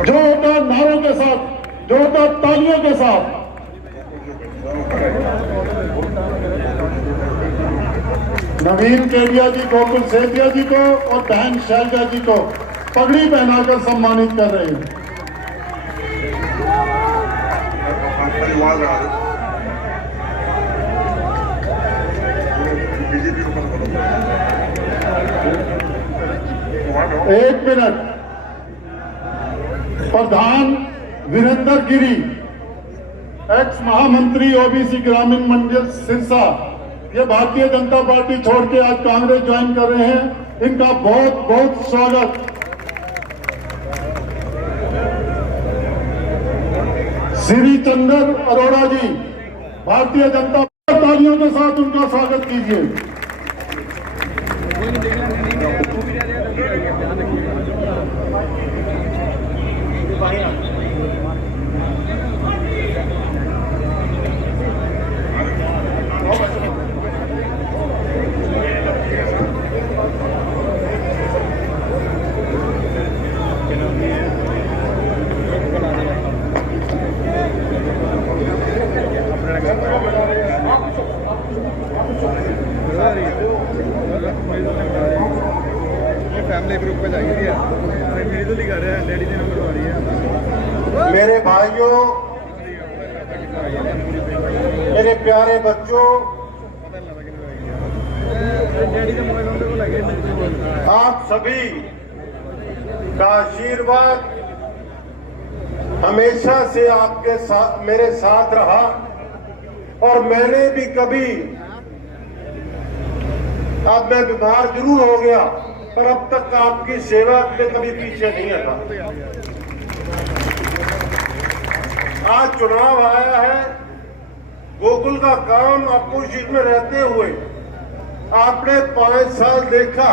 जोरदार नारों के साथ, जोरदार तालियों के साथ नवीन केडिया जी, गोकुल सेठिया जी को और बहन शैलजा जी को पगड़ी पहनाकर सम्मानित कर रहे हैं। एक मिनट। प्रधान वीरेंद्र गिरी, एक्स महामंत्री ओबीसी ग्रामीण मंडल सिरसा, ये भारतीय जनता पार्टी छोड़ के आज कांग्रेस ज्वाइन कर रहे हैं। इनका बहुत बहुत स्वागत। श्री चंद्र अरोड़ा जी, भारतीय जनता पार्टी, तालियों के साथ उनका स्वागत कीजिए। फैमिली ग्रुप पे जाइए, मेरी तो दिखा रहे हैं, डैडी ने नंबर आ रही है। मेरे भाइयों, मेरे प्यारे बच्चों, आप सभी का आशीर्वाद हमेशा से आपके साथ, मेरे साथ रहा और मैंने भी कभी, अब मैं बीमार जरूर हो गया पर अब तक आपकी सेवा में कभी पीछे नहीं हटा। आज चुनाव आया है, गोकुल का काम अपोजिशन में रहते हुए आपने 5 साल देखा।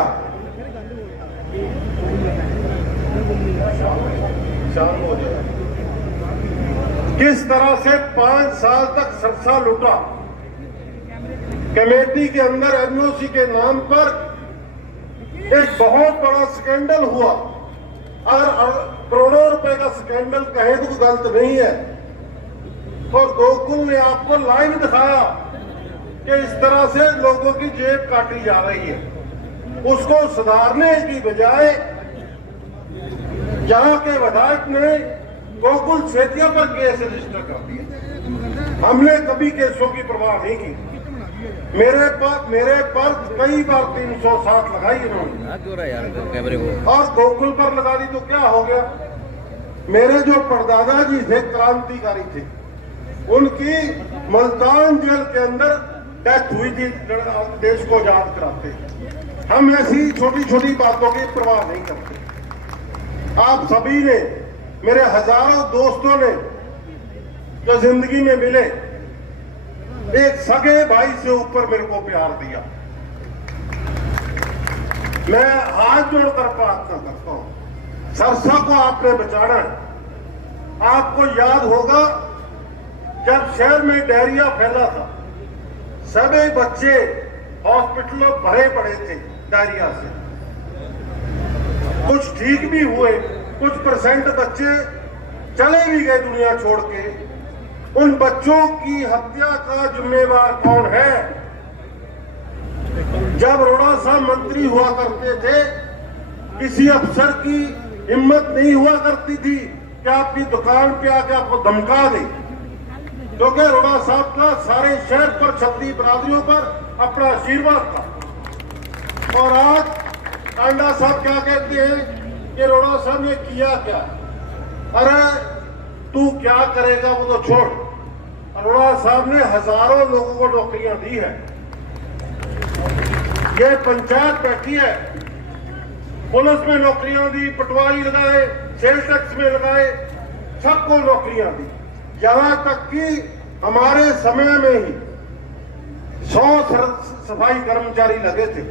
शाम हो जाए किस तरह से 5 साल तक सरसा लूटा। कमेटी के अंदर एनओसी के नाम पर एक बहुत बड़ा स्कैंडल हुआ। अगर करोड़ों रुपए का स्कैंडल कहे तो गलत नहीं है। और गोकुल ने आपको लाइव दिखाया कि इस तरह से लोगों की जेब काटी जा रही है। उसको सुधारने की बजाय यहाँ के विधायक ने गोकुल सेठिया पर केस रजिस्टर कर दिया। हमने कभी केसों की परवाह नहीं की। मेरे पर कई बार 360 लगाई इन्होंने और गोकुल पर लगा दी तो क्या हो गया। मेरे जो परदादा जी थे, क्रांतिकारी थे, उनकी मुल्तान जेल के अंदर डेथ हुई थी देश को आजाद कराते। हम ऐसी छोटी छोटी बातों की परवाह नहीं करते। आप सभी ने, मेरे हजारों दोस्तों ने जो जिंदगी में मिले, एक सगे भाई से ऊपर मेरे को प्यार दिया। मैं हाथ जोड़कर प्रार्थना करता हूं, सरसा को आपने बचाना है। आपको याद होगा जब शहर में डायरिया फैला था, सभी बच्चे हॉस्पिटलों भरे पड़े थे डायरिया से। कुछ ठीक भी हुए, कुछ % बच्चे चले भी गए दुनिया छोड़ के। उन बच्चों की हत्या का जिम्मेवार कौन है? जब अरोड़ा साहब मंत्री हुआ करते थे, किसी अफसर की हिम्मत नहीं हुआ करती थी कि आपकी दुकान पे आके आपको धमका दे, क्योंकि अरोड़ा साहब का सारे शहर पर, छत्ती बरादरियों पर अपना आशीर्वाद था। और आज टांडा साहब क्या कहते हैं कि अरोड़ा साहब ने किया क्या? अरे तू क्या करेगा वो तो छोड़। अरोड़ा साहब ने हजारों लोगों को नौकरियां दी है। ये पंचायत बैठी है, पुलिस में नौकरियां दी, पटवारी लगाए, सेल टैक्स में लगाए, सबको नौकरियां दी। यहां तक कि हमारे समय में ही 100 सफाई कर्मचारी लगे थे।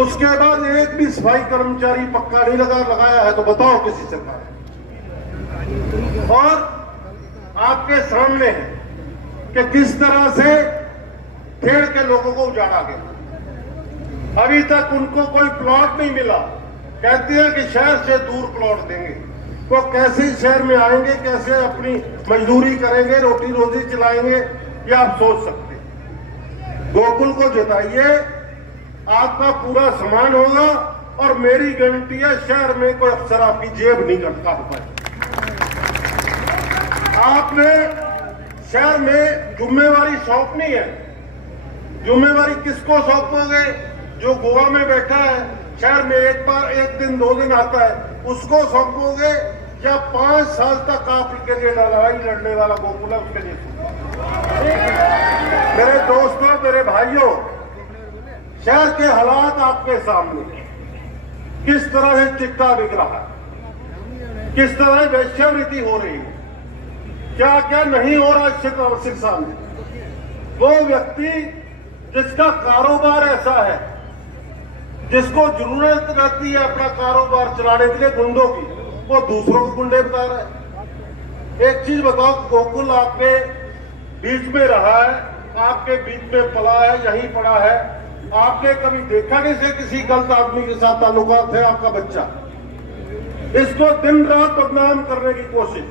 उसके बाद एक भी सफाई कर्मचारी पक्का नहीं लगाया है तो बताओ किसी सरकार। और आपके सामने है कि किस तरह से खेड़ के लोगों को उजाड़ा गया। अभी तक उनको कोई प्लॉट नहीं मिला। कहते हैं कि शहर से दूर प्लॉट देंगे। वो कैसे शहर में आएंगे, कैसे अपनी मजदूरी करेंगे, रोटी रोजी चलाएंगे, ये आप सोच सकते हैं। गोकुल को जिताइए, आपका पूरा सामान होगा और मेरी गारंटी है शहर में कोई अफसर आपकी जेब नहीं करता होगा। आपने शहर में जिम्मेवारी सौंपनी है, जिम्मेवारी किसको सौंपोगे? जो गोवा में बैठा है, शहर में एक बार, एक दिन, 2 दिन आता है, उसको सौंपोगे या 5 साल तक आपके लिए लड़ाई लड़ने वाला गोकुल है उसके लिए? मेरे दोस्तों, मेरे भाइयों, शहर के हालात आपके सामने, किस तरह से चिट्टा बिक रहा है, किस तरह वेश्यावृत्ति हो रही है, क्या क्या नहीं हो रहा है शिक्षा में। वो व्यक्ति जिसका कारोबार ऐसा है, जिसको जरूरत रहती है अपना कारोबार चलाने के लिए गुंडों की, वो दूसरों को गुंडे बता रहा है। एक चीज बताओ, गोकुल आपके बीच में रहा है, आपके बीच में पला है, यहीं पड़ा है, आपने कभी देखा नहीं से किसी गलत आदमी के साथ ताल्लुकात है आपका बच्चा? इसको दिन रात बदनाम करने की कोशिश,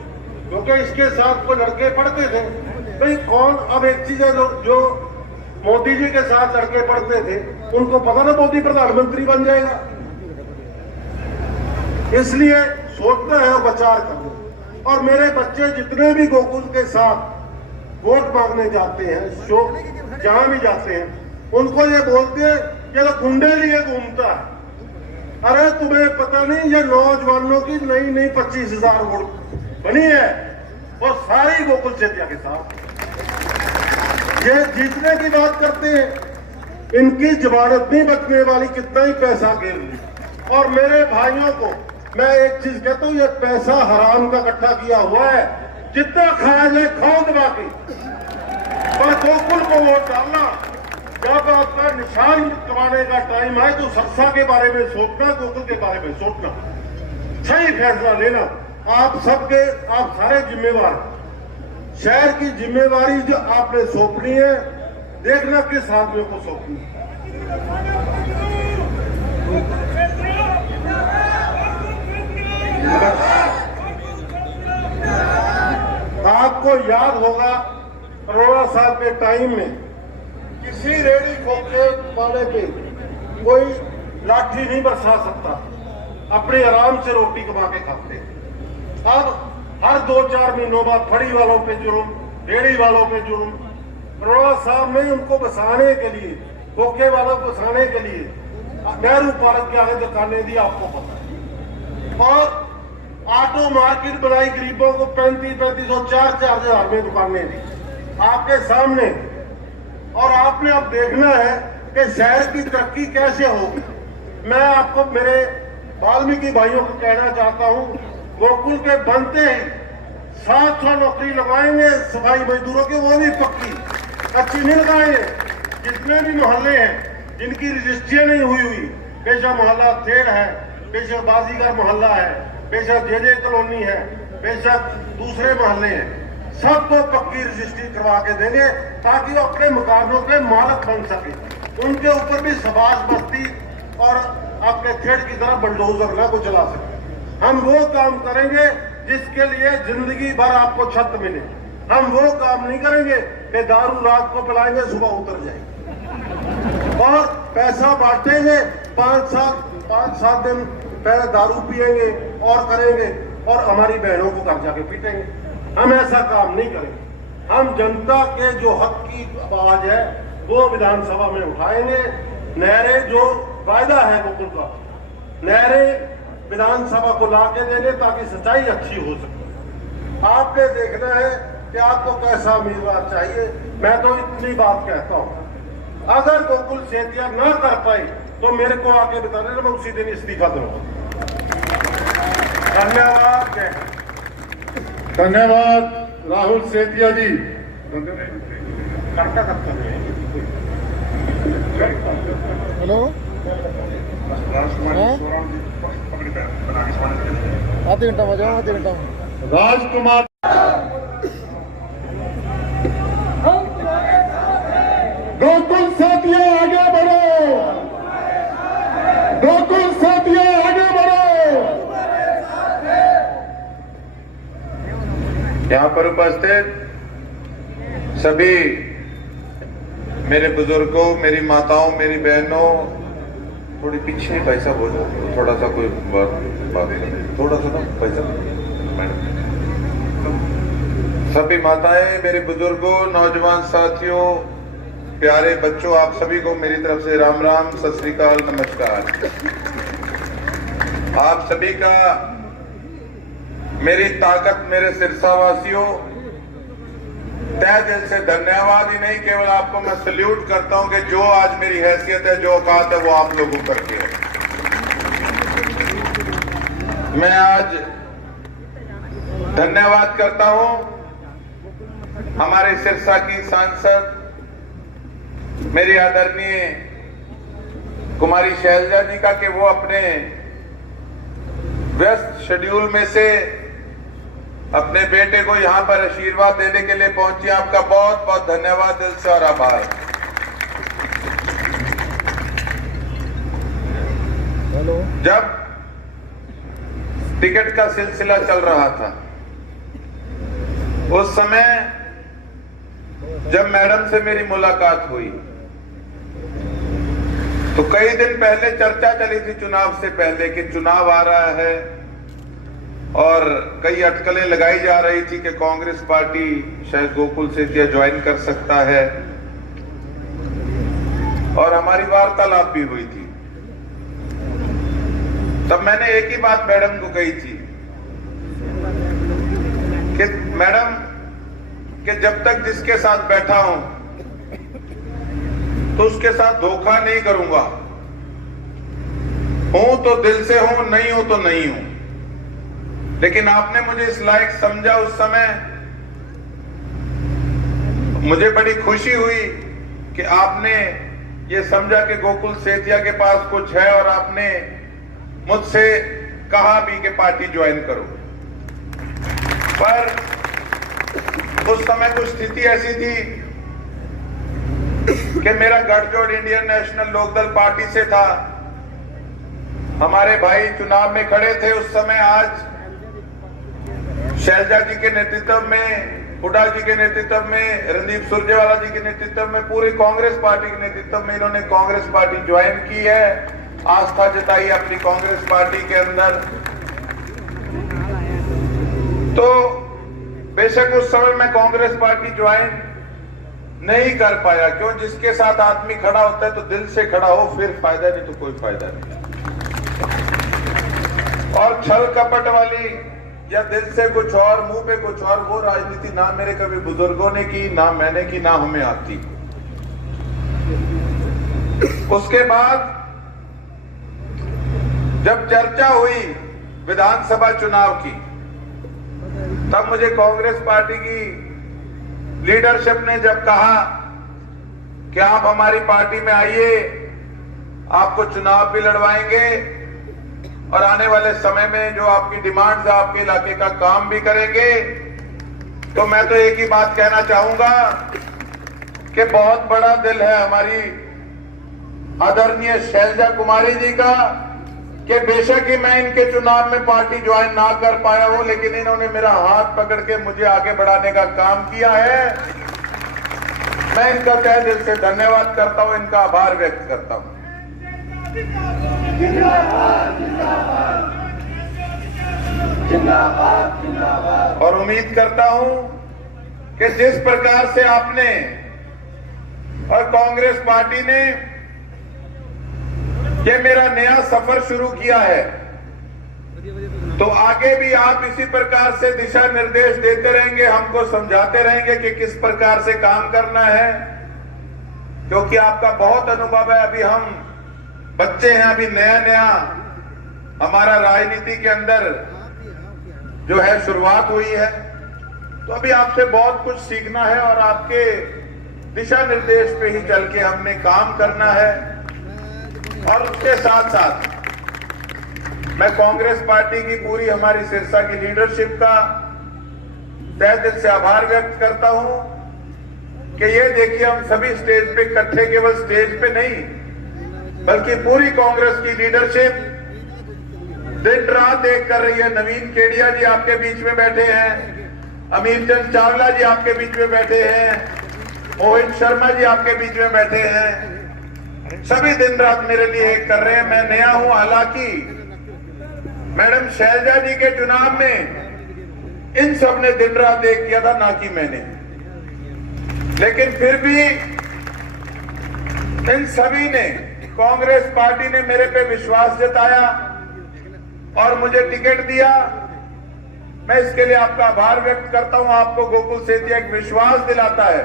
क्योंकि इसके साथ कोई लड़के पढ़ते थे। भाई कौन, अब एक चीज है जो मोदी जी के साथ लड़के पढ़ते थे, उनको पता ना मोदी प्रधानमंत्री बन जाएगा, इसलिए सोचना है और विचार करना। और मेरे बच्चे जितने भी गोकुल के साथ वोट मांगने जाते हैं, जहां भी जाते हैं, उनको ये बोलते हैं ये तो गुंडे लिए घूमता है। अरे तुम्हें पता नहीं, ये नौजवानों की नई 25,000 वोट बनी है और सारी गोकुल सेतिया के साथ। ये जीतने की बात करते हैं, इनकी जमानत नहीं बचने वाली, कितना ही पैसा गिर ली। और मेरे भाइयों को मैं एक चीज कहता हूं, ये पैसा हराम का इकट्ठा किया हुआ है, जितना खाया जाए खाओ दबा के, पर गोकुल को वोट डालना। जब आपका निशान कमाने का टाइम आए तो सरसा के बारे में सोचना, गोकुल के बारे में सोचना, सही फैसला लेना। आप सबके, आप सारे जिम्मेवार, शहर की जिम्मेवारी जो आपने सौंपनी है, देखना किस आदमियों को सौंपनी है। आपको याद होगा अरोड़ा साहब के टाइम में किसी रेडी खोखे वाले पे कोई लाठी नहीं बरसा सकता, अपने आराम से रोटी कमा के खाते। अब हर 2-4 महीनों बाद फड़ी वालों पे जुर्म, रेड़ी वालों पे जुर्म। अरोड़ा साहब ने उनको बसाने के लिए, खोखे वालों को बसाने के लिए नेहरू पार्क के आगे दुकानें दी, आपको पता है। और ऑटो मार्केट बनाई, गरीबों को 3500 4-4 हजार में दुकानें दी आपके सामने। और आपने अब देखना है कि शहर की तरक्की कैसे होगी। मैं आपको, मेरे वाल्मीकि भाइयों को कहना चाहता हूं, गोकुल के बनते ही 700 नौकरी लगाएंगे सफाई मजदूरों के, वो भी पक्की, अच्छी नहीं लगाएंगे। जितने भी मोहल्ले हैं जिनकी रजिस्ट्रियां नहीं हुई, बेशक मोहल्ला थेड़ है, बेशक बाजीगर मोहल्ला है, बेशक जेजे कॉलोनी है, बेशक दूसरे मोहल्ले हैं, सबको पक्की रजिस्ट्री करवा के देंगे ताकि वो अपने मकानों के मालिक बन सके। उनके ऊपर भी सबाज बस्ती और आपके थेड़ की तरह बुलडोजर ना को चला सके। हम वो काम करेंगे जिसके लिए जिंदगी भर आपको छत मिले। हम वो काम नहीं करेंगे कि दारू रात को पिलाएंगे सुबह उतर जाएंगे और पैसा बांटेंगे, 5-7 दिन पहले दारू पिएंगे और करेंगे और हमारी बहनों को घर जाके पीटेंगे। हम ऐसा काम नहीं करेंगे। हम जनता के जो हक की आवाज है वो विधानसभा में उठाएंगे। नहरें, जो वायदा है गोकुल का, नहरें विधानसभा को ला के देंगे ताकि सच्चाई अच्छी हो सके। आपने देखना है कि आपको कैसा उम्मीदवार चाहिए। मैं तो इतनी बात कहता हूं, अगर गोकुल सेतिया ना कर पाई तो मेरे को आके बता देना, मैं उसी दिन इस्तीफा दूंगा। धन्यवाद। धन्यवाद राहुल सेतिया जी। हेलो, आधे घंटा में जाओ, आधे घंटा में। राजकुमार गोकुल सेतिया आगे बढ़ो, गोकुल सेतिया आगे बढ़ो, यहाँ पर उपस्थित सभी मेरे बुजुर्गों, मेरी माताओं, मेरी बहनों, थोड़ी पीछे भाई साहब हो जाओ, थोड़ा सा कोई बात करें, थोड़ा सा ना भाई साहब, मैडम, सभी माताएं, मेरे बुजुर्गों, नौजवान साथियों, प्यारे बच्चों, आप सभी को मेरी तरफ से राम राम, सत श्री अकाल, नमस्कार। आप सभी का मेरी ताकत, मेरे सिरसावासियों, तहे दिल से धन्यवाद ही नहीं, केवल आपको मैं सल्यूट करता हूं कि जो आज मेरी हैसियत है, जो औकात है, वो आप लोगों करके है। मैं आज धन्यवाद करता हूं हमारे सिरसा की सांसद मेरी आदरणीय कुमारी शैलजा जी का कि वो अपने व्यस्त शेड्यूल में से अपने बेटे को यहां पर आशीर्वाद देने के लिए पहुंची। आपका बहुत बहुत धन्यवाद, दिल से और आभार। जब टिकट का सिलसिला चल रहा था, उस समय जब मैडम से मेरी मुलाकात हुई तो कई दिन पहले चर्चा चली थी, चुनाव से पहले, कि चुनाव आ रहा है और कई अटकलें लगाई जा रही थी कि कांग्रेस पार्टी शायद गोकुल सेतिया ज्वाइन कर सकता है, और हमारी वार्तालाप भी हुई थी। तब मैंने एक ही बात मैडम को कही थी कि मैडम, कि जब तक जिसके साथ बैठा हूं तो उसके साथ धोखा नहीं करूंगा। हूं तो दिल से हूं, नहीं हूं तो नहीं हूं। लेकिन आपने मुझे इस लायक समझा उस समय, मुझे बड़ी खुशी हुई कि आपने ये समझा कि गोकुल सेतिया के पास कुछ है, और आपने मुझसे कहा भी कि पार्टी ज्वाइन करो। पर उस समय कुछ स्थिति ऐसी थी कि मेरा गठजोड़ इंडियन नेशनल लोकदल पार्टी से था। हमारे भाई चुनाव में खड़े थे उस समय। आज शैलजा जी के नेतृत्व में, हुड्डा जी के नेतृत्व में, रणदीप सुरजेवाला जी के नेतृत्व में, पूरी कांग्रेस पार्टी के नेतृत्व में इन्होंने कांग्रेस पार्टी ज्वाइन की है, आस्था जताई अपनी कांग्रेस पार्टी के अंदर। तो बेशक उस समय मैं कांग्रेस पार्टी ज्वाइन नहीं कर पाया। क्यों? जिसके साथ आदमी खड़ा होता है तो दिल से खड़ा हो, फिर फायदा, नहीं तो कोई फायदा नहीं। और छल कपट वाली या दिल से कुछ और, मुंह पे कुछ और, वो राजनीति ना मेरे कभी बुजुर्गों ने की, ना मैंने की, ना हमें आती। उसके बाद जब चर्चा हुई विधानसभा चुनाव की, तब मुझे कांग्रेस पार्टी की लीडरशिप ने जब कहा कि आप हमारी पार्टी में आइए, आपको चुनाव भी लड़वाएंगे और आने वाले समय में जो आपकी डिमांड्स है, आपके इलाके का काम भी करेंगे, तो मैं तो एक ही बात कहना चाहूंगा कि बहुत बड़ा दिल है हमारी आदरणीय शैलजा कुमारी जी का, कि बेशक ही मैं इनके चुनाव में पार्टी ज्वाइन ना कर पाया हूं, लेकिन इन्होंने मेरा हाथ पकड़ के मुझे आगे बढ़ाने का काम किया है। मैं इनका तहे दिल से धन्यवाद करता हूं, इनका आभार व्यक्त करता हूं। और उम्मीद करता हूं कि जिस प्रकार से आपने और कांग्रेस पार्टी ने ये मेरा नया सफर शुरू किया है, तो आगे भी आप इसी प्रकार से दिशा निर्देश देते रहेंगे, हमको समझाते रहेंगे कि किस प्रकार से काम करना है, क्योंकि आपका बहुत अनुभव है। अभी हम बच्चे हैं, अभी नया नया हमारा राजनीति के अंदर जो है शुरुआत हुई है, तो अभी आपसे बहुत कुछ सीखना है और आपके दिशा निर्देश पे ही चल के हमने काम करना है। और उसके साथ साथ मैं कांग्रेस पार्टी की पूरी हमारी सिरसा की लीडरशिप का तहे दिल से आभार व्यक्त करता हूं कि ये देखिए, हम सभी स्टेज पे इकट्ठे, केवल स्टेज पे नहीं बल्कि पूरी कांग्रेस की लीडरशिप दिन रात एक कर रही है। नवीन केडिया जी आपके बीच में बैठे हैं, अमीर चंद चावला जी आपके बीच में बैठे हैं, मोहित शर्मा जी आपके बीच में बैठे हैं, सभी दिन रात मेरे लिए एक कर रहे हैं। मैं नया हूं, हालांकि मैडम शैलजा जी के चुनाव में इन सब ने दिन रात एक किया था, ना कि मैंने, लेकिन फिर भी इन सभी ने, कांग्रेस पार्टी ने मेरे पे विश्वास जताया और मुझे टिकट दिया। मैं इसके लिए आपका आभार व्यक्त करता हूं। आपको गोकुल सेतिया एक विश्वास दिलाता है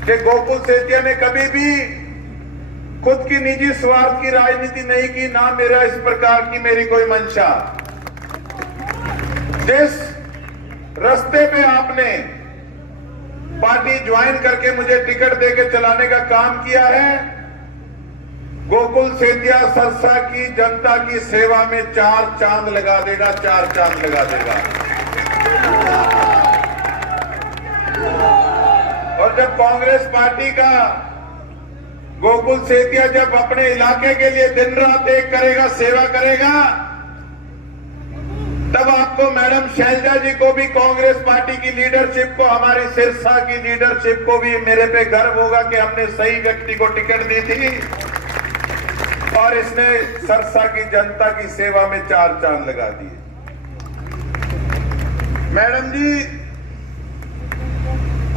कि गोकुल सेतिया ने कभी भी खुद की निजी स्वार्थ की राजनीति नहीं की, ना मेरा इस प्रकार की मेरी कोई मंशा। जिस रास्ते पे आपने पार्टी ज्वाइन करके मुझे टिकट देके चलाने का काम किया है, गोकुल सेतिया सरसा की जनता की सेवा में 4 चांद लगा देगा, 4 चांद लगा देगा। और जब कांग्रेस पार्टी का गोकुल सेतिया जब अपने इलाके के लिए दिन रात एक करेगा, सेवा करेगा, तब आपको मैडम शैलजा जी को भी, कांग्रेस पार्टी की लीडरशिप को, हमारी सिरसा की लीडरशिप को भी मेरे पे गर्व होगा कि हमने सही व्यक्ति को टिकट दी थी और इसने सिरसा की जनता की सेवा में 4 चांद लगा दिए। मैडम जी,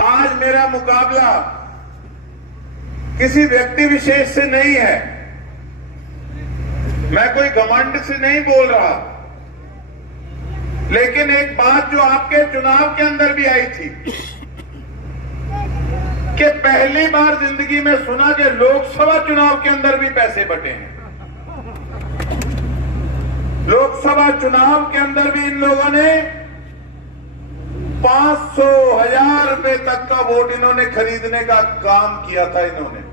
आज मेरा मुकाबला किसी व्यक्ति विशेष से नहीं है, मैं कोई घमंड से नहीं बोल रहा, लेकिन एक बात जो आपके चुनाव के अंदर भी आई थी कि पहली बार जिंदगी में सुना कि लोकसभा चुनाव के अंदर भी पैसे बटे हैं। लोकसभा चुनाव के अंदर भी इन लोगों ने 500,000 रुपए तक का वोट इन्होंने खरीदने का काम किया था। इन्होंने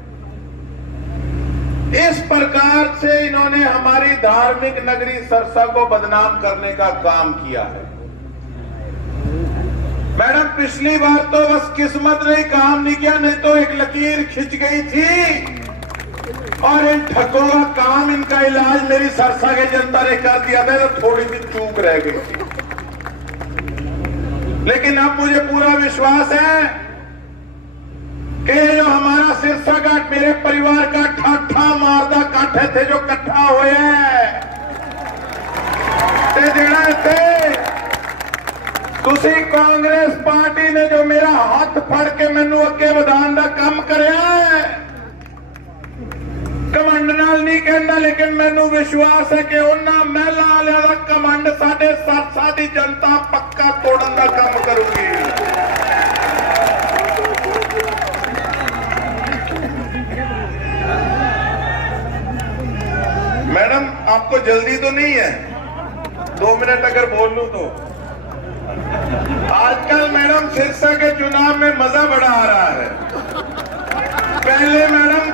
इस प्रकार से इन्होंने हमारी धार्मिक नगरी सरसा को बदनाम करने का काम किया है। मैडम, पिछली बार तो बस किस्मत ने काम नहीं किया, नहीं तो एक लकीर खिंच गई थी और इन ठगों का काम, इनका इलाज मेरी सरसा की जनता ने कर दिया था, तो थोड़ी सी चूक रह गई थी। लेकिन अब मुझे पूरा विश्वास है कि जो हमारा सिरसा का, मेरे परिवार का ठाठा मारदा काठे थे जो कट्ठा होया ते देना थे, तुसी कांग्रेस पार्टी ने जो मेरा हाथ फड़ के मैनू अगे वधान दा काम करया, कमंड नाल नहीं कहंदा, लेकिन मैनू विश्वास है कि उन्हां महलां वालियां दा कमंड साडे सरसा दी जनता पक्का तोड़न दा काम करूगी। मैडम, आपको जल्दी तो नहीं है? 2 मिनट अगर बोल लूं तो। आजकल मैडम सिरसा के चुनाव में मजा बड़ा आ रहा है। पहले मैडम,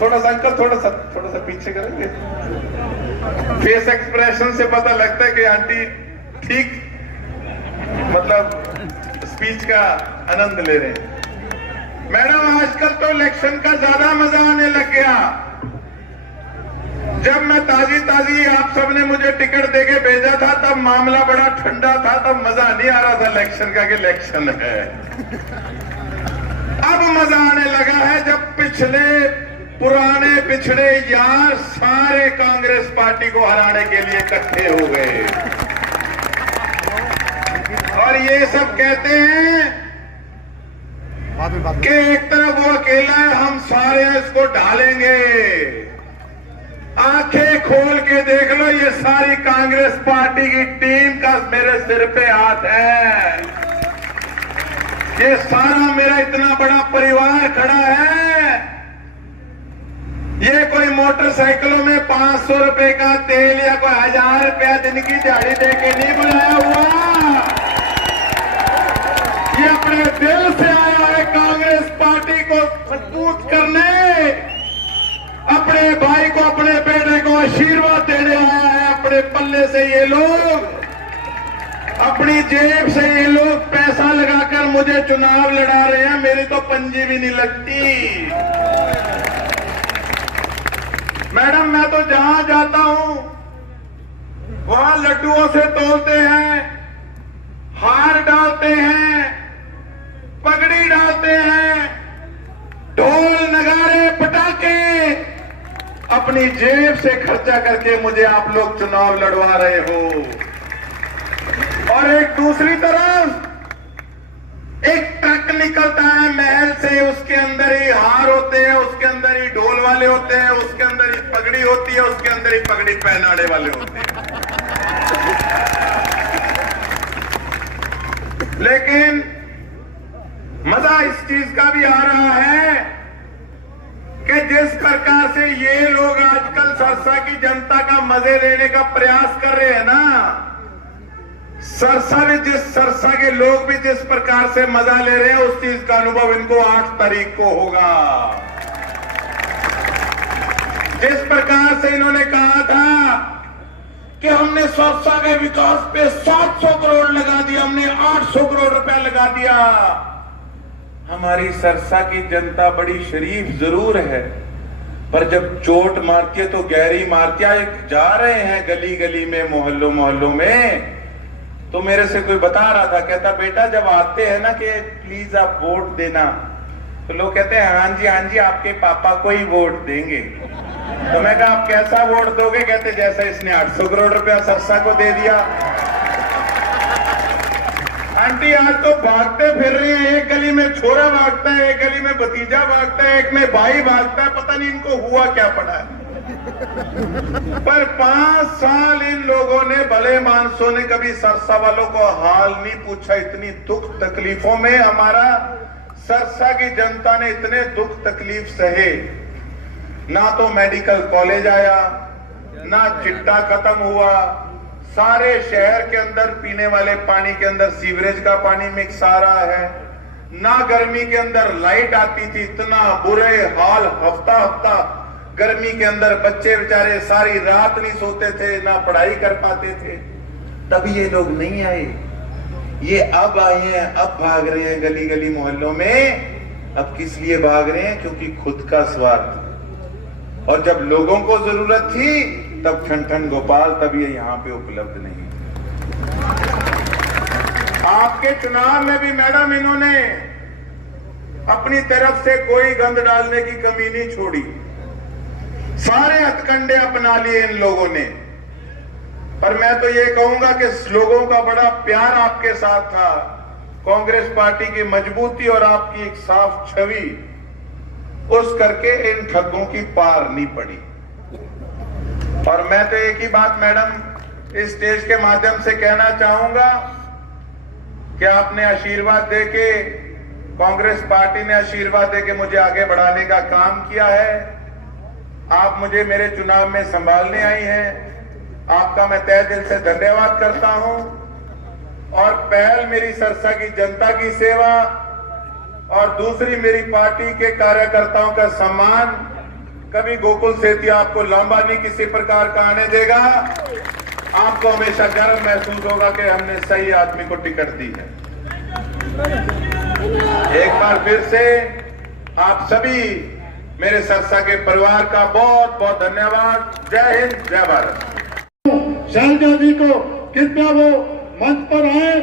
थोड़ा सा अंकल, थोड़ा सा पीछे करेंगे। फेस एक्सप्रेशन से पता लगता है कि आंटी ठीक मतलब स्पीच का आनंद ले रहे हैं। मैडम, आजकल तो इलेक्शन का ज्यादा मजा आने लग गया। जब मैं ताजी आप सबने मुझे टिकट देके भेजा था, तब मामला बड़ा ठंडा था, तब मजा नहीं आ रहा था इलेक्शन का कि इलेक्शन है। अब मजा आने लगा है जब पुराने पिछड़े यार सारे कांग्रेस पार्टी को हराने के लिए इकट्ठे हो गए और ये सब कहते हैं कि एक तरफ वो अकेला है, हम सारे इसको ढालेंगे। आंखें खोल के देख लो, ये सारी कांग्रेस पार्टी की टीम का मेरे सिर पे हाथ है। ये सारा मेरा इतना बड़ा परिवार खड़ा है। ये कोई मोटरसाइकिलों में 500 रुपए का तेल या कोई 1000 रुपया दिन की दिहाड़ी देके नहीं बुलाया हुआ। ये अपने दिल से आया है कांग्रेस पार्टी को मजबूत करने, अपने भाई को, अपने बेटे को आशीर्वाद देने आया है। अपने पल्ले से ये लोग, अपनी जेब से ये लोग पैसा लगाकर मुझे चुनाव लड़ा रहे हैं। मेरी तो पंजी भी नहीं लगती। मैडम, मैं तो जहां जाता हूं वहां लड्डुओं से तोलते हैं, हार डालते अपनी जेब से खर्चा करके मुझे आप लोग चुनाव लड़वा रहे हो, और एक दूसरी तरफ एक ट्रक निकलता है महल से, उसके अंदर ही हार होते हैं, उसके अंदर ही ढोल वाले होते हैं, उसके अंदर ही पगड़ी होती है, उसके अंदर ही पगड़ी पहनाने वाले होते हैं। लेकिन मजा इस चीज का भी आ रहा है कि जिस प्रकार से ये लोग आजकल सरसा की जनता का मजे लेने का प्रयास कर रहे हैं ना, सरसा के लोग भी जिस प्रकार से मजा ले रहे हैं, उस चीज का अनुभव इनको 8 तारीख को होगा। जिस प्रकार से इन्होंने कहा था कि हमने सरसा के विकास पे 700 करोड़ लगा दिया, हमने 800 करोड़ रुपया लगा दिया। हमारी सरसा की जनता बड़ी शरीफ जरूर है, पर जब चोट मारती है तो गहरी मारती है। जा रहे हैं गली गली में, मोहल्लों मोहल्लों में, तो मेरे से कोई बता रहा था, कहता बेटा जब आते हैं ना कि प्लीज आप वोट देना, तो लोग कहते हैं हाँ जी आपके पापा को ही वोट देंगे। तो मैं कहा आप कैसा वोट दोगे? कहते जैसा इसने 800 करोड़ रुपया सरसा को दे दिया। आंटी आज तो भागते फिर रही हैं, एक गली में छोरा भागता है, एक गली में भतीजा भागता है, एक में भाई भागता है, पता नहीं इनको हुआ क्या पड़ा है। पर 5 साल इन लोगों ने, भले मानसों ने कभी सरसा वालों को हाल नहीं पूछा। इतनी दुख तकलीफों में हमारा सरसा की जनता ने इतने दुख तकलीफ सहे। ना तो मेडिकल कॉलेज आया, ना चिट्टा खत्म हुआ, सारे शहर के अंदर पीने वाले पानी के अंदर सीवरेज का पानी मिक्स आ रहा है, ना गर्मी के अंदर लाइट आती थी। इतना बुरे हाल, हफ्ता हफ्ता गर्मी के अंदर बच्चे बेचारे सारी रात नहीं सोते थे, ना पढ़ाई कर पाते थे। तभी ये लोग नहीं आए, ये अब आए हैं, अब भाग रहे हैं गली गली मोहल्लों में। अब किस लिए भाग रहे हैं? क्योंकि खुद का स्वार्थ। और जब लोगों को जरूरत थी तब ठन गोपाल तब ये यहाँ पे उपलब्ध नहीं। आपके चुनाव में भी मैडम इन्होंने अपनी तरफ से कोई गंद डालने की कमी नहीं छोड़ी, सारे हथकंडे अपना लिए इन लोगों ने। पर मैं तो ये कहूंगा कि लोगों का बड़ा प्यार आपके साथ था, कांग्रेस पार्टी की मजबूती और आपकी एक साफ छवि, उस करके इन ठगों की पार नहीं पड़ी। और मैं तो एक ही बात मैडम इस स्टेज के माध्यम से कहना चाहूंगा कि आपने आशीर्वाद देके, कांग्रेस पार्टी ने आशीर्वाद देके मुझे आगे बढ़ाने का काम किया है। आप मुझे मेरे चुनाव में संभालने आई हैं, आपका मैं तहे दिल से धन्यवाद करता हूं। और पहल मेरी सरसा की जनता की सेवा और दूसरी मेरी पार्टी के कार्यकर्ताओं का सम्मान। कभी गोकुल सेतिया आपको लांबा नहीं किसी प्रकार का आने देगा। आपको हमेशा गर्व महसूस होगा कि हमने सही आदमी को टिकट दी है। एक बार फिर से आप सभी मेरे सरसा के परिवार का बहुत बहुत धन्यवाद। जय हिंद, जय भारत। शैलजा जी को कृपया वो मंच पर आए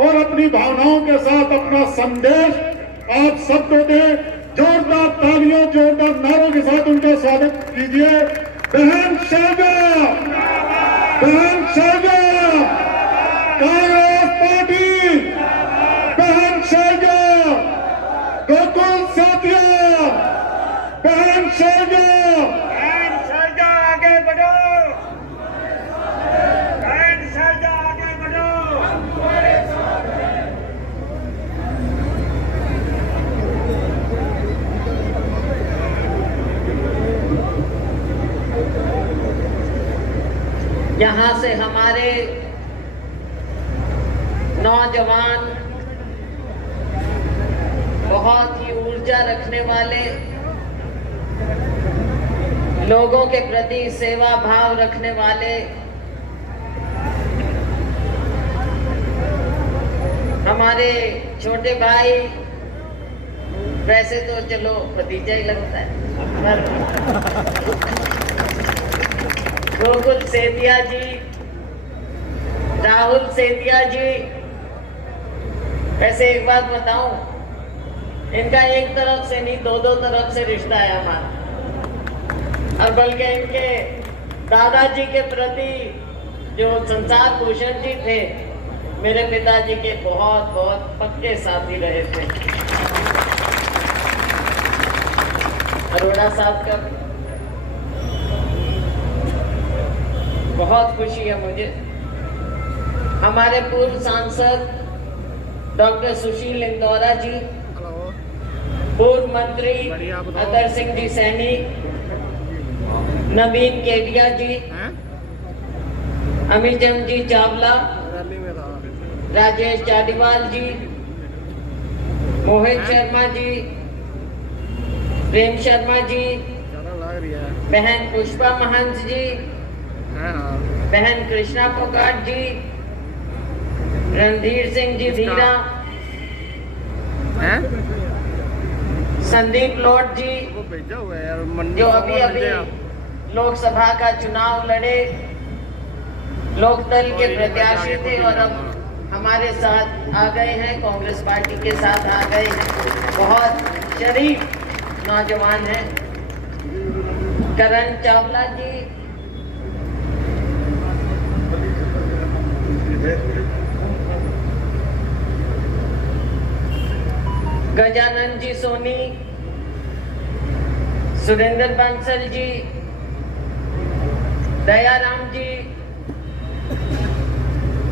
और अपनी भावनाओं के साथ अपना संदेश आप सबको दें। जोरदार तालियों, जोरदार नारों के साथ उनका स्वागत कीजिए। बहन शैलजा, बहन शैलजा, कांग्रेस पार्टी, बहन शैलजा, गोकुल सेतिया, बहन शैलजा, बहन शैलजा आगे बढ़ो, बहन शैलजा आगे बढ़ो। यहाँ से हमारे नौजवान, बहुत ही ऊर्जा रखने वाले, लोगों के प्रति सेवा भाव रखने वाले, हमारे छोटे भाई, वैसे तो चलो भतीजा ही लगता है, गोकुल सेतिया जी, राहुल सेतिया जी। वैसे एक बात बताऊं, इनका एक तरफ से नहीं, दो तरफ से रिश्ता है हमारा। और बल्कि इनके दादाजी के प्रति जो संसार भूषण जी थे, मेरे पिताजी के बहुत बहुत पक्के साथी रहे थे। अरोड़ा साहब का बहुत खुशी है मुझे। हमारे पूर्व सांसद डॉक्टर सुशील इंदौरा जी, पूर्व मंत्री अतर सिंह जी सैनी, नवीन केडिया जी, अमिचंद जी चावला, राजेश चाडीवाल जी, मोहित शर्मा जी, प्रेम शर्मा जी, बहन पुष्पा महंत जी, बहन कृष्णा फोगाट जी, रणधीर सिंह जी धीरा, संदीप लोट जी, जो अभी लोकसभा का चुनाव लड़े, लोकदल के प्रत्याशी थे और अब हमारे साथ आ गए हैं, कांग्रेस पार्टी के साथ आ गए हैं। बहुत शरीफ नौजवान हैं। करण चावला जी, गजानन जी सोनी, सुरेंद्र बंसल जी, दयाराम जी,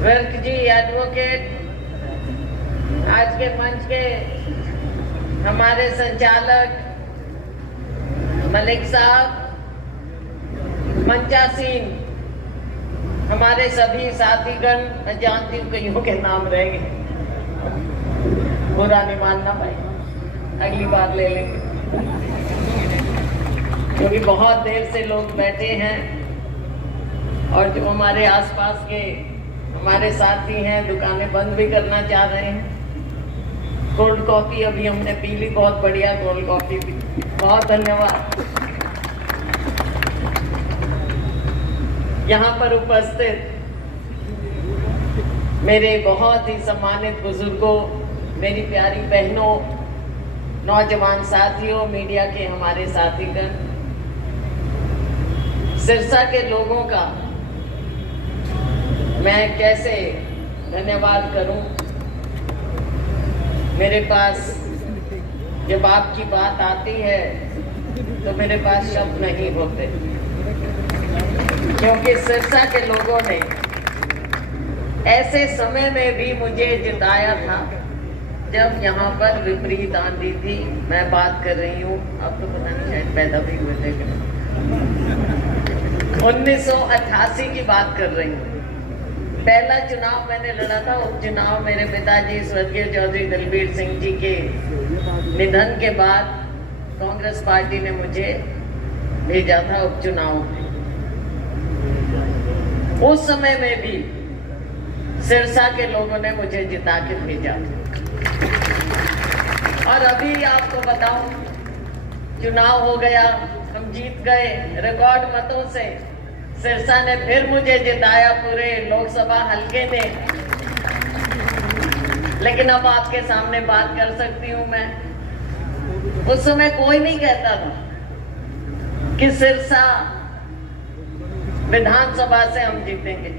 वर्क जी एडवोकेट, आज के मंच के हमारे संचालक मलिक साहब, मंचासीन, हमारे सभी साथीगण, मैं जानती हूँ कईयों के नाम रह गए, बुरा नहीं मानना भाई, अगली बार ले लेंगे, क्योंकि बहुत देर से लोग बैठे हैं और जो हमारे आसपास के हमारे साथी हैं दुकानें बंद भी करना चाह रहे हैं। कोल्ड कॉफी अभी हमने पी ली, बहुत बढ़िया कोल्ड कॉफी पी, बहुत धन्यवाद। यहाँ पर उपस्थित मेरे बहुत ही सम्मानित बुजुर्गों, मेरी प्यारी बहनों, नौजवान साथियों, मीडिया के हमारे साथीगण, सिरसा के लोगों का मैं कैसे धन्यवाद करूं। मेरे पास जब आपकी बात आती है तो मेरे पास शब्द नहीं होते, क्योंकि सिरसा के लोगों ने ऐसे समय में भी मुझे जिताया था जब यहाँ पर विपरीत आंधी थी। मैं बात कर रही हूँ, अब तो पता नहीं शायद पैदा भी हुए थे, 1988 की बात कर रही हूँ। पहला चुनाव मैंने लड़ा था, उपचुनाव मेरे पिताजी स्वर्गीय चौधरी दलबीर सिंह जी के निधन के बाद कांग्रेस पार्टी ने मुझे भेजा था उपचुनाव में। उस समय में भी सिरसा के लोगों ने मुझे जिता के भेजा था। और अभी आपको बताऊं, चुनाव हो गया, हम जीत गए रिकॉर्ड मतों से। सिरसा ने फिर मुझे जिताया पूरे लोकसभा हलके ने। लेकिन अब आपके सामने बात कर सकती हूं मैं। उस समय कोई नहीं कहता था कि सिरसा विधानसभा से हम जीतेंगे,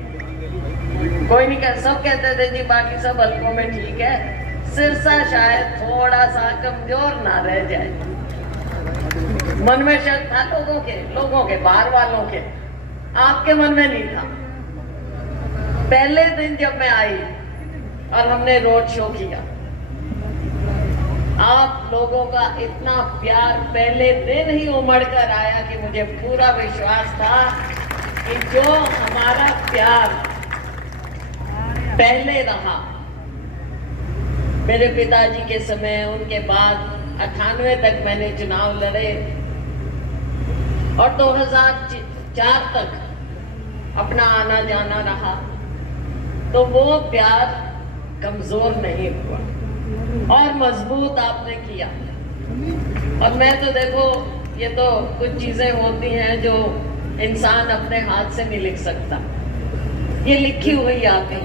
कोई नहीं कहता। सब कहते थे जी बाकी सब हलकों में ठीक है, सिरसा शायद थोड़ा सा कमजोर ना रह जाए। मन में शक था लोगों के बाहर वालों के, आपके मन में नहीं था। पहले दिन जब मैं आई और हमने रोड शो किया, आप लोगों का इतना प्यार पहले दिन ही उमड़ कर आया कि मुझे पूरा विश्वास था कि जो हमारा प्यार पहले रहा मेरे पिताजी के समय, उनके बाद 98 तक मैंने चुनाव लड़े और 2004 तक अपना आना जाना रहा, तो वो प्यार कमजोर नहीं हुआ और मजबूत आपने किया। और मैं तो देखो, ये तो कुछ चीजें होती हैं जो इंसान अपने हाथ से नहीं लिख सकता, ये लिखी हुई आती।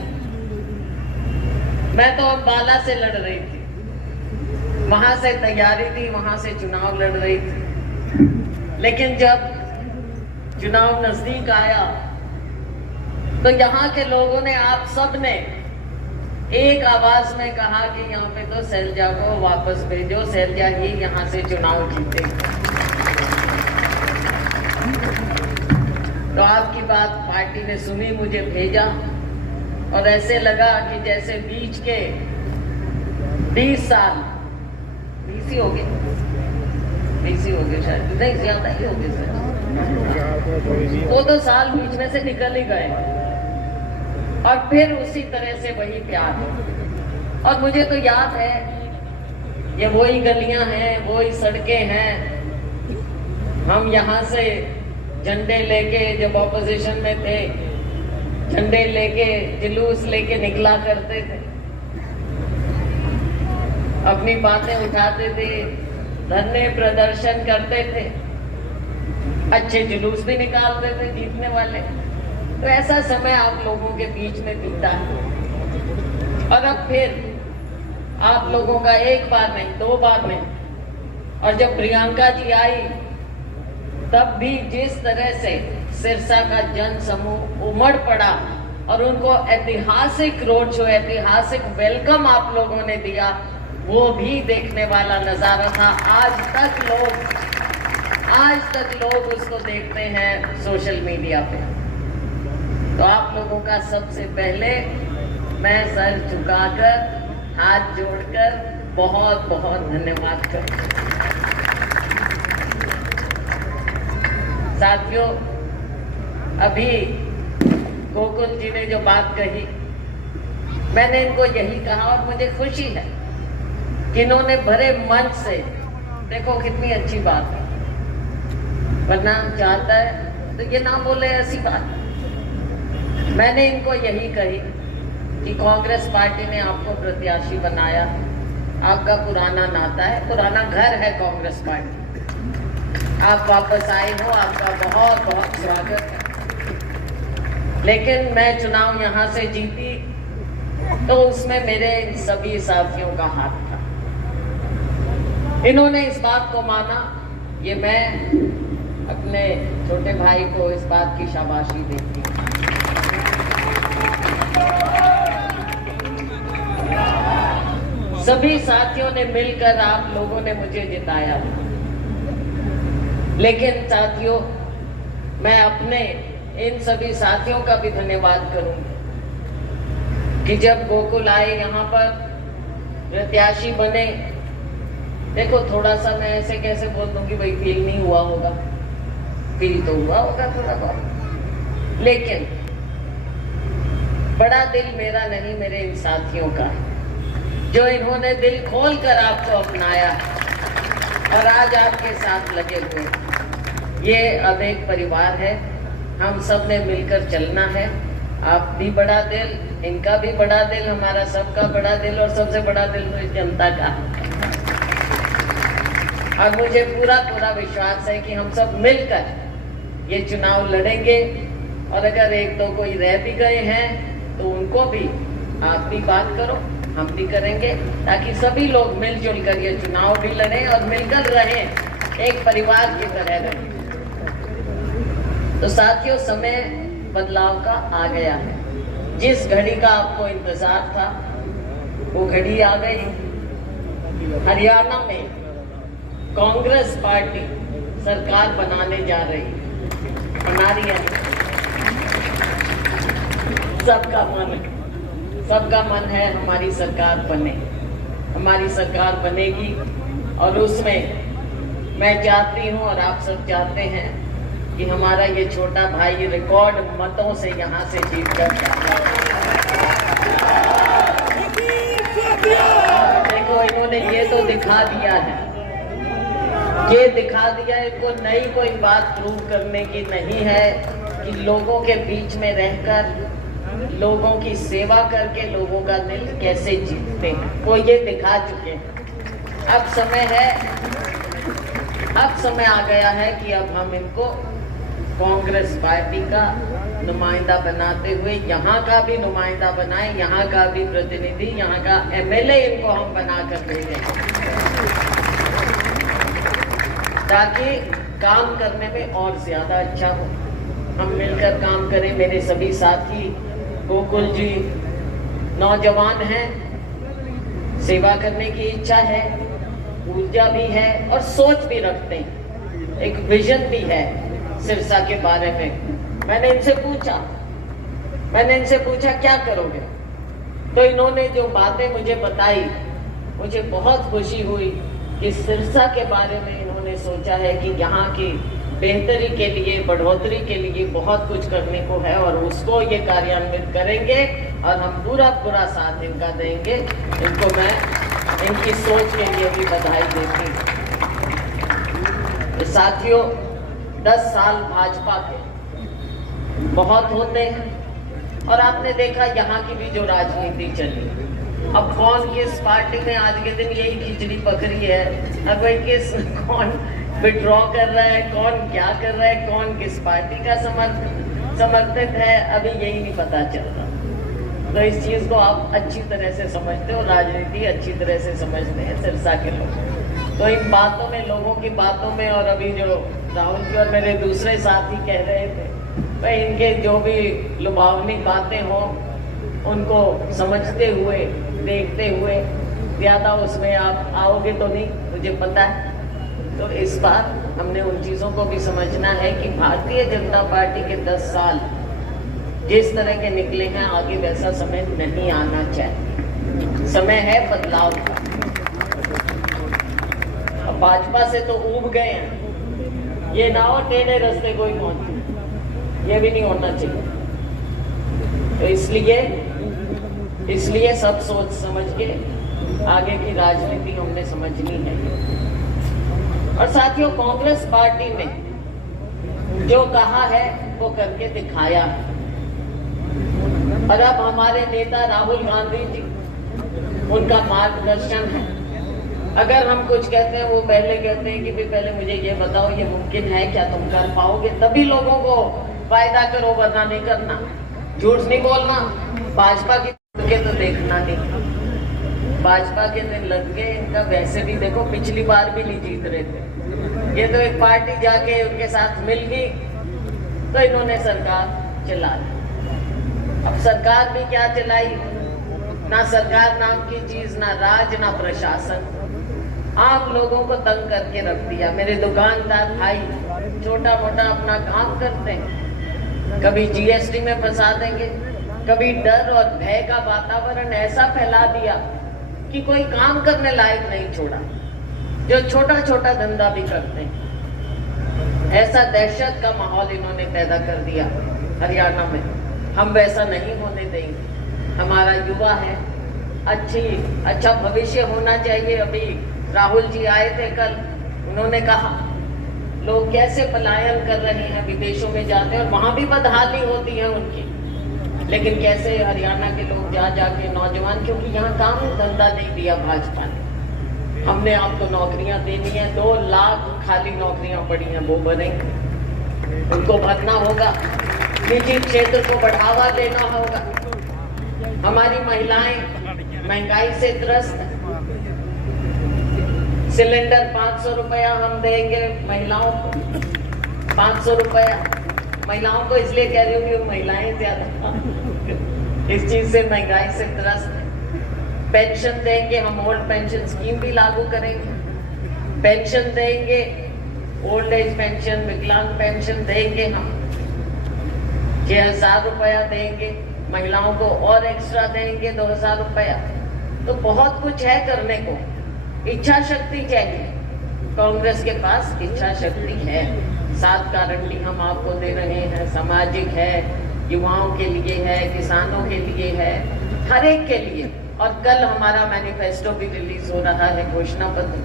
मैं तो अम्बाला से लड़ रही थी, वहां से तैयारी थी, वहां से चुनाव लड़ रही थी। लेकिन जब चुनाव नजदीक आया तो यहाँ के लोगों ने, आप सब ने एक आवाज में कहा कि यहाँ पे तो शैलजा को वापस भेजो, शैलजा ही यहाँ से चुनाव जीते। तो आपकी बात पार्टी ने सुनी, मुझे भेजा और ऐसे लगा कि जैसे बीच के 20 साल 20 ही हो गए, 20 ही हो गए शायद, नहीं ज्यादा ही हो गए सर। वो तो साल बीच में से निकल ही गए और फिर उसी तरह से वही प्यार। और मुझे तो याद है, ये वही गलियां हैं, वही सड़कें हैं। हम यहाँ से झंडे लेके, जब ऑपोजिशन में थे, झंडे लेके, जुलूस लेके निकला करते थे, अपनी बातें उठाते थे, धरने प्रदर्शन करते थे, अच्छे जुलूस भी निकालते थे जीतने वाले। तो ऐसा समय आप लोगों के बीच में बीता है। और अब फिर आप लोगों का एक बार नहीं, 2 बार नहीं, और जब प्रियंका जी आई तब भी जिस तरह से सिरसा का जन समूह उमड़ पड़ा और उनको ऐतिहासिक रोड शो, ऐतिहासिक वेलकम आप लोगों ने दिया, वो भी देखने वाला नजारा था। आज तक लोग उसको देखते हैं सोशल मीडिया पे। तो आप लोगों का सबसे पहले मैं सर झुकाकर, हाथ जोड़कर बहुत बहुत धन्यवाद करता हूं। साथियों, अभी गोकुल जी ने जो बात कही, मैंने इनको यही कहा और मुझे खुशी है कि इन्होंने भरे मन से, देखो कितनी अच्छी बात है, वरना चाहता है तो ये ना बोले ऐसी बात। मैंने इनको यही कही कि कांग्रेस पार्टी ने आपको प्रत्याशी बनाया, आपका पुराना नाता है, पुराना घर है कांग्रेस पार्टी, आप वापस आए हो, आपका बहुत बहुत स्वागत है। लेकिन मैं चुनाव यहाँ से जीती तो उसमें मेरे सभी साथियों का हाथ था। इन्होंने इस बात को माना, ये मैं अपने छोटे भाई को इस बात की शाबाशी देती हूँ। सभी साथियों ने मिलकर आप लोगों ने मुझे जिताया। लेकिन साथियों, मैं अपने इन सभी साथियों का भी धन्यवाद करूंगी कि जब गोकुल आए यहाँ पर प्रत्याशी बने, देखो थोड़ा सा मैं ऐसे कैसे बोल दूं कि भाई फील नहीं हुआ होगा, फील तो हुआ होगा थोड़ा बहुत, लेकिन बड़ा दिल मेरा नहीं, मेरे इन साथियों का, जो इन्होंने दिल खोल कर आपको अपनाया और आज आपके साथ लगे हुए। ये अब एक परिवार है, हम सब ने मिलकर चलना है। आप भी बड़ा दिल, इनका भी बड़ा दिल, हमारा सबका बड़ा दिल, और सबसे बड़ा दिल तो इस जनता का। और मुझे पूरा पूरा विश्वास है कि हम सब मिलकर ये चुनाव लड़ेंगे। और अगर एक दो कोई रह भी गए हैं तो उनको भी आप भी बात करो, हम भी करेंगे, ताकि सभी लोग मिलजुल कर ये चुनाव भी लड़ें और मिलकर रहें, एक परिवार की तरह रहें। तो साथियों, समय बदलाव का आ गया है। जिस घड़ी का आपको इंतजार था वो घड़ी आ गई। हरियाणा में कांग्रेस पार्टी सरकार बनाने जा रही है, बना रही है। सबका मन है हमारी सरकार बने, हमारी सरकार बनेगी। और उसमें मैं चाहती हूँ और आप सब चाहते हैं कि हमारा ये छोटा भाई रिकॉर्ड मतों से यहाँ से जीत कर, देखो इन्होंने ये तो दिखा दिया है, ये दिखा दिया, इनको नई कोई बात प्रूव करने की नहीं है कि लोगों के बीच में रहकर, लोगों की सेवा करके लोगों का दिल कैसे जीतते हैं, वो ये दिखा चुके हैं। अब समय आ गया है कि अब हम इनको कांग्रेस पार्टी का नुमाइंदा बनाते हुए यहाँ का भी नुमाइंदा बनाएं, यहाँ का भी प्रतिनिधि, यहाँ का एमएलए इनको हम बना कर भेजें, ताकि काम करने में और ज्यादा अच्छा हो। हम मिलकर काम करें। मेरे सभी साथी गोकुल जी नौजवान हैं, सेवा करने की इच्छा है, ऊर्जा भी है और सोच भी रखते हैं, एक विजन भी है सिरसा के बारे में। मैंने इनसे पूछा क्या करोगे, तो इन्होंने जो बातें मुझे बताई, मुझे बहुत खुशी हुई कि सिरसा के बारे में इन्होंने सोचा है कि यहाँ की बेहतरी के लिए, बढ़ोतरी के लिए बहुत कुछ करने को है और उसको ये कार्यान्वित करेंगे और हम पूरा साथ इनका देंगे। इनको मैं इनकी सोच के लिए भी बधाई देती हूँ। साथियों, 10 साल भाजपा के बहुत होते हैं और आपने देखा यहाँ की भी जो राजनीति चली, अब कौन किस पार्टी में, आज के दिन यही खिचड़ी पकड़ी है, अब कौन विड्रॉ कर रहा है, कौन क्या कर रहा है, कौन किस पार्टी का समर्थित है, अभी यही नहीं पता चल रहा। तो इस चीज को आप अच्छी तरह से समझते हो, राजनीति अच्छी तरह से समझते हैं सिरसा के लोग। तो इन बातों में, लोगों की बातों में, और अभी जो राहुल जी और मेरे दूसरे साथी कह रहे थे, भाई इनके जो भी लुभावनी बातें हों उनको समझते हुए, देखते हुए, ज्यादा उसमें आप आओगे तो नहीं, मुझे पता है। तो इस बार हमने उन चीजों को भी समझना है कि भारतीय जनता पार्टी के 10 साल जिस तरह के निकले हैं, आगे वैसा समय नहीं आना चाहिए। समय है बदलाव का। अब भाजपा से तो ऊब गए हैं, ये ना हो टेढ़े रास्ते कोई पहुंचे, ये भी नहीं होना चाहिए। तो इसलिए सब सोच समझ के आगे की राजनीति हमने समझनी है। और साथियों, कांग्रेस पार्टी ने जो कहा है वो करके दिखाया है। और अब हमारे नेता राहुल गांधी जी, उनका मार्गदर्शन है। अगर हम कुछ कहते हैं, वो पहले कहते हैं कि भी पहले मुझे ये बताओ ये मुमकिन है क्या, तुम कर पाओगे, तभी लोगों को फायदा करो, वरना नहीं करना। झूठ नहीं बोलना, भाजपा की के तो देखना नहीं। भाजपा के दिन लग गए इनका। वैसे भी देखो, पिछली बार भी नहीं जीत रहे थे ये, तो एक पार्टी जाके उनके साथ मिल गई तो इन्होंने सरकार चला ली। अब सरकार भी क्या चलाई, ना सरकार नाम की चीज, ना राज, ना प्रशासन, आम लोगों को तंग करके रख दिया। मेरे दुकानदार भाई छोटा मोटा अपना काम करते हैं, कभी जीएसटी में फंसा देंगे, कभी डर और भय का वातावरण ऐसा फैला दिया कि कोई काम करने लायक नहीं छोड़ा। जो छोटा छोटा धंधा भी करते हैं, ऐसा दहशत का माहौल इन्होंने पैदा कर दिया हरियाणा में। हम वैसा नहीं होने देंगे। हमारा युवा है, अच्छा भविष्य होना चाहिए। अभी राहुल जी आए थे कल, उन्होंने कहा लोग कैसे पलायन कर रहे हैं, विदेशों में जाते हैं और वहां भी बदहाली होती है उनकी, लेकिन कैसे हरियाणा के लोग जाके नौजवान, क्योंकि यहाँ काम धंधा नहीं दिया भाजपा ने। हमने आपको नौकरियां देनी है, 2 लाख खाली नौकरियां पड़ी हैं, वो भरेंगे, उनको भरना होगा। निजी क्षेत्र को बढ़ावा देना होगा। हमारी महिलाएं महंगाई से त्रस्त हैं। सिलेंडर 500 रुपया हम देंगे महिलाओं को, 500 रुपया महिलाओं को, इसलिए कह रही हूँ कि महिलाएं ज्यादा इस चीज से, महंगाई से त्रस्त है। पेंशन देंगे हम, ओल्ड पेंशन स्कीम भी लागू करेंगे, पेंशन देंगे, ओल्ड एज पेंशन, विकलांग पेंशन देंगे हम, 6000 रुपया देंगे, महिलाओं को और एक्स्ट्रा देंगे 2000 रुपया। तो बहुत कुछ है करने को, इच्छा शक्ति चाहिए। कांग्रेस के पास इच्छा शक्ति है। 7 गारंटी हम आपको दे रहे हैं, सामाजिक है, युवाओं के लिए है, किसानों के लिए है, हर एक के लिए। और कल हमारा मैनिफेस्टो भी रिलीज हो रहा है, घोषणा पत्र,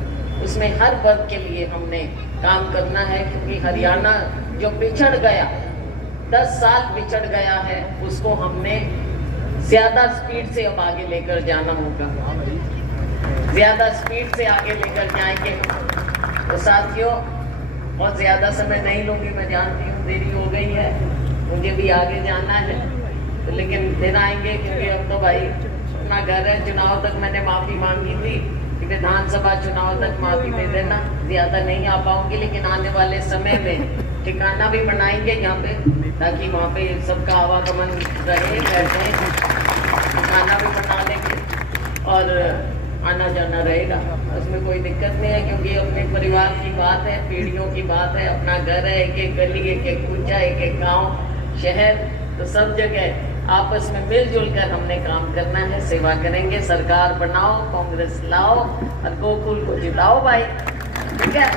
उसमें हर वर्ग के लिए हमने काम करना है। क्योंकि हरियाणा जो पिछड़ गया, 10 साल पिछड़ गया है, उसको हमने ज्यादा स्पीड से अब आगे लेकर जाना होगा, ज्यादा स्पीड से आगे लेकर जाएंगे। तो साथियों, बहुत ज्यादा समय नहीं लूंगी, मैं जानती हूँ देरी हो गई है, मुझे भी आगे जाना है, तो लेकिन दिन आएंगे, क्योंकि अब तो भाई अपना घर है। चुनाव तक मैंने माफी मांगी थी कि विधानसभा चुनाव तक माफी दे देना, ज्यादा नहीं आ पाऊंगी, लेकिन आने वाले समय में ठिकाना भी बनाएंगे यहाँ पे, ताकि वहाँ पे सबका आवागमन रहे, बैठे, ठिकाना भी बना लेंगे और आना जाना रहेगा। उसमें कोई दिक्कत नहीं है, क्योंकि अपने परिवार की बात है, पीढ़ियों की बात है, अपना घर है, एक एक गली, एक एक कूचा, एक एक गाँव, शहर, तो सब जगह आपस में मिलजुल कर हमने काम करना है, सेवा करेंगे। सरकार बनाओ, कांग्रेस लाओ और गोकुल को जिलाओ भाई, ठीक है।